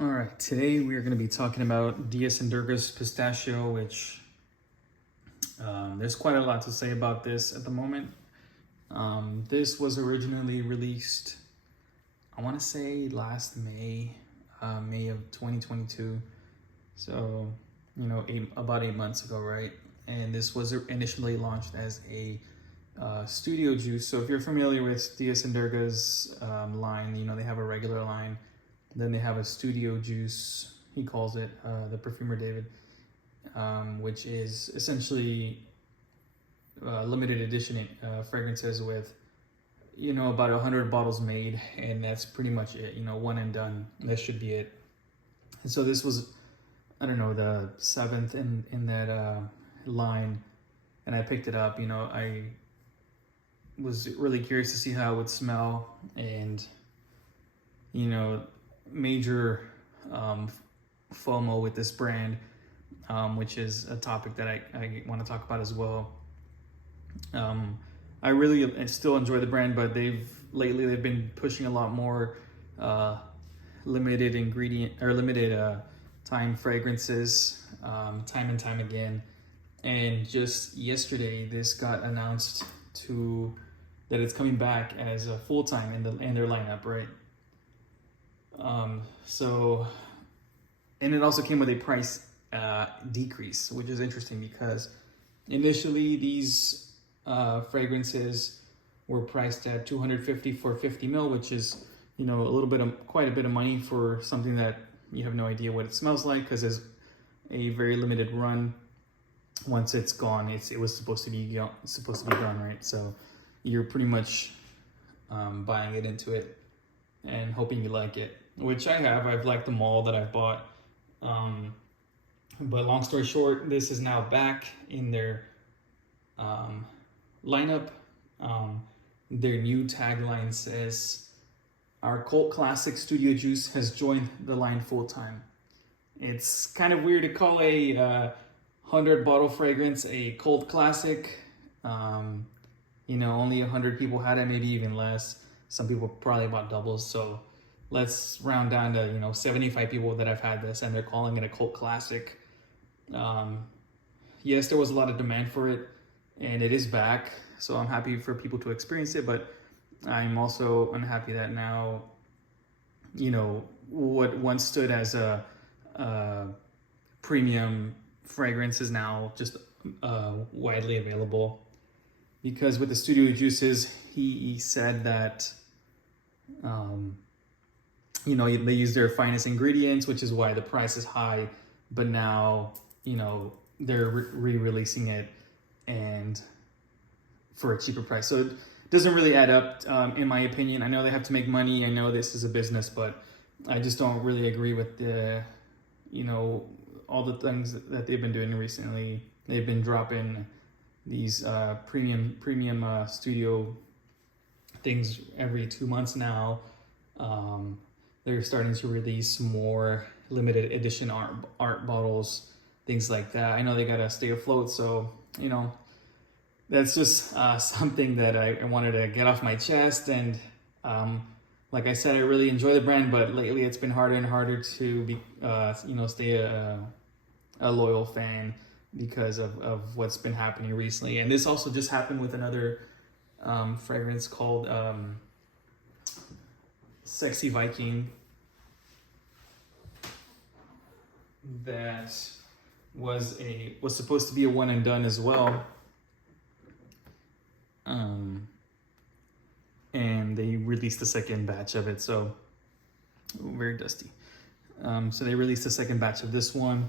All right, today we are going to be talking about DS and Durga's Pistachio, which there's quite a lot to say about this at the moment. This was originally released, I want to say last May, May of 2022. So, about 8 months ago, right? And this was initially launched as a studio juice. So if you're familiar with DS and Durga's line, they have a regular line. Then they have a studio juice, he calls it, the perfumer David, which is essentially limited edition fragrances with, about 100 bottles made, and that's pretty much it, one and done. That should be it. And so this was, I don't know, the seventh in that line, and I picked it up. I was really curious to see how it would smell, and, major FOMO with this brand, which is a topic that I want to talk about as well. I really still enjoy the brand, but they've been pushing a lot more limited ingredient or limited time fragrances, time and time again. And just yesterday, this got announced that it's coming back as a full time in their lineup, right? And it also came with a price decrease, which is interesting because initially these fragrances were priced at $250 for 50 ml, which is, quite a bit of money for something that you have no idea what it smells like, because it's a very limited run. Once it's gone, it was supposed to be gone, right? So you're pretty much buying it into it and hoping you like it, which I have. I've liked them all that I've bought. But long story short, this is now back in their lineup. Their new tagline says, "Our cult classic Studio Juice has joined the line full time." It's kind of weird to call a 100 bottle fragrance a cult classic. Only 100 people had it, maybe even less. Some people probably bought doubles, so let's round down to 75 people that have had this, and they're calling it a cult classic. Yes, there was a lot of demand for it, and it is back, so I'm happy for people to experience it, but I'm also unhappy that now, what once stood as a premium fragrance is now just widely available. Because with the studio juices, he said that they use their finest ingredients, which is why the price is high. But now, they're re-releasing it and for a cheaper price. So it doesn't really add up, in my opinion. I know they have to make money. I know this is a business, but I just don't really agree with all the things that they've been doing recently. They've been dropping these premium studio things every 2 months now. They're starting to release more limited edition art bottles, things like that. I know they gotta stay afloat, so that's just something that I wanted to get off my chest. And like I said, I really enjoy the brand, but lately it's been harder and harder to be stay a loyal fan because of what's been happening recently. And this also just happened with another fragrance called Sexy Viking that was supposed to be a one and done as well. And they released the second batch of it, so very dusty. So they released the second batch of this one,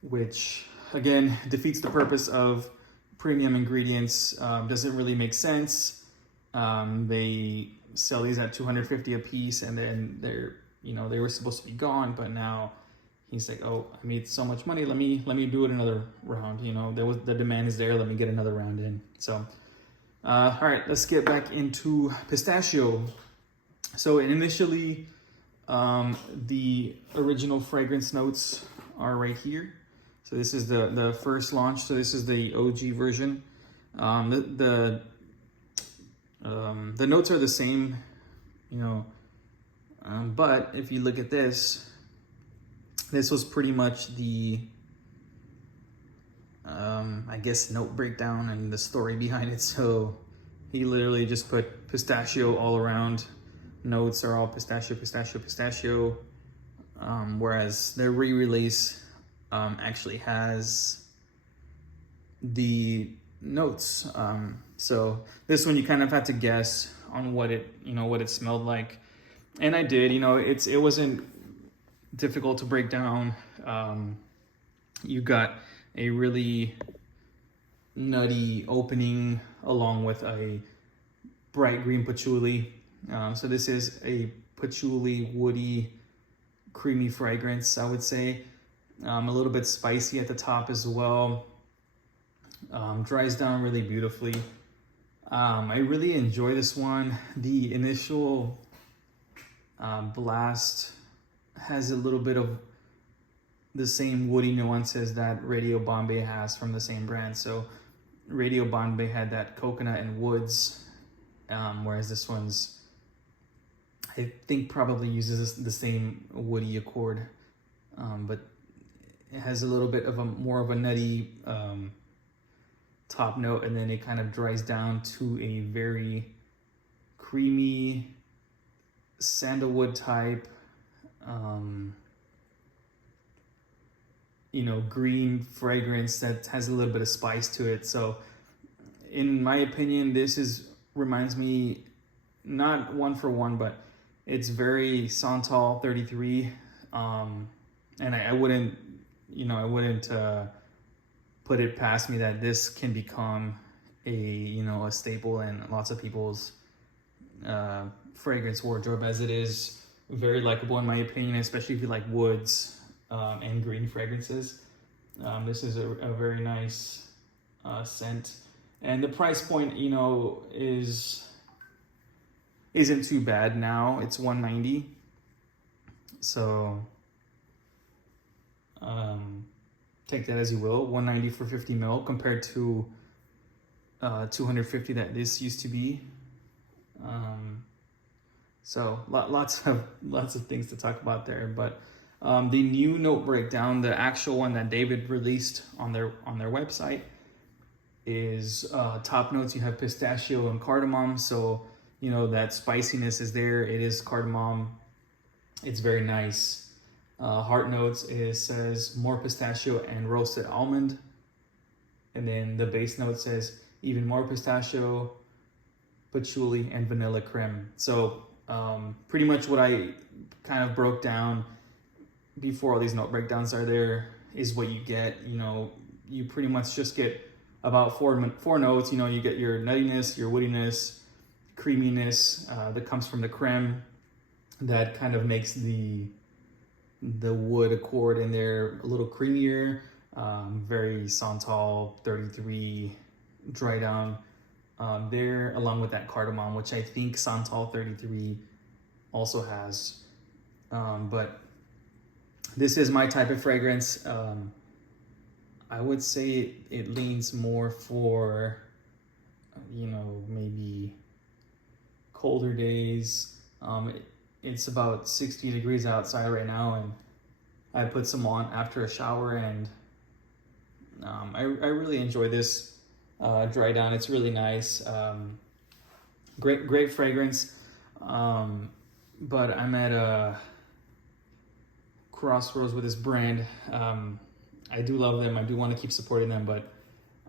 which again defeats the purpose of premium ingredients. Doesn't really make sense. They sell these at $250 a piece, and then they were supposed to be gone, but now he's like, "Oh, I made so much money. Let me do it another round. The demand is there. Let me get another round in." So, all right, let's get back into Pistachio. So initially, the original fragrance notes are right here. So this is the first launch. So this is the OG version. The notes are the same, but if you look at this, this was pretty much the, I guess, note breakdown and the story behind it. So he literally just put pistachio all around. Notes are all pistachio, pistachio, pistachio. Whereas the re-release actually has the notes. So this one you kind of had to guess on what it, what it smelled like. And I did, it wasn't difficult to break down. You got a really nutty opening along with a bright green patchouli. So this is a patchouli, woody, creamy fragrance, I would say. A little bit spicy at the top as well. Dries down really beautifully. I really enjoy this one. The initial blast has a little bit of the same woody nuances that Radio Bombay has from the same brand. So Radio Bombay had that coconut and woods, whereas this one's, I think, probably uses the same woody accord, but it has a little bit of more of a nutty top note, and then it kind of dries down to a very creamy sandalwood type, green fragrance that has a little bit of spice to it. So in my opinion, this reminds me, not one for one, but it's very Santal 33. And I wouldn't put it past me that this can become a staple in lots of people's fragrance wardrobe, as it is very likable in my opinion, especially if you like woods and green fragrances. This is a very nice scent, and the price point isn't too bad now. It's $190, so take that as you will. $190 for 50 ml compared to $250 that this used to be. So lots of things to talk about there. But the new note breakdown, the actual one that David released on their website, is top notes. You have pistachio and cardamom. So that spiciness is there. It is cardamom. It's very nice. Heart notes, it says more pistachio and roasted almond. And then the base note says even more pistachio, patchouli, and vanilla creme. So pretty much what I kind of broke down before all these note breakdowns are there is what you get. You pretty much just get about four notes. You get your nuttiness, your woodiness, creaminess that comes from the creme that kind of makes the wood accord in there a little creamier, very Santal 33 dry down there, along with that cardamom, which I think Santal 33 also has. But this is my type of fragrance. I would say it leans more for, maybe colder days. It's about 60 degrees outside right now, and I put some on after a shower, and I really enjoy this dry down. It's really nice. Great fragrance. But I'm at a crossroads with this brand. I do love them. I do want to keep supporting them, but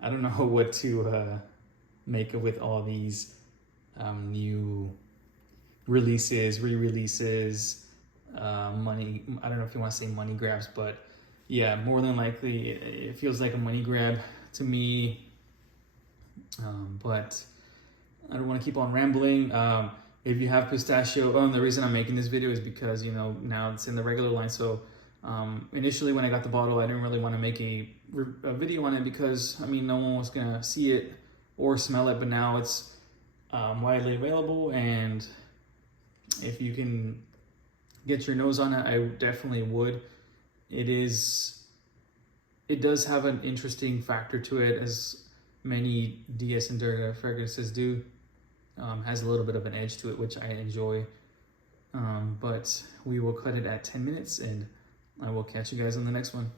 I don't know what to make with all these new releases, re-releases, money. I don't know if you want to say money grabs, but yeah, more than likely it feels like a money grab to me. But I don't want to keep on rambling. If you have pistachio, and the reason I'm making this video is because now it's in the regular line. So initially when I got the bottle, I didn't really want to make a video on it because no one was gonna see it or smell it. But now it's widely available, and if you can get your nose on it, I definitely would. It does have an interesting factor to it, as many DS and Durga fragrances do. Has a little bit of an edge to it, which I enjoy. But we will cut it at 10 minutes and I will catch you guys in the next one.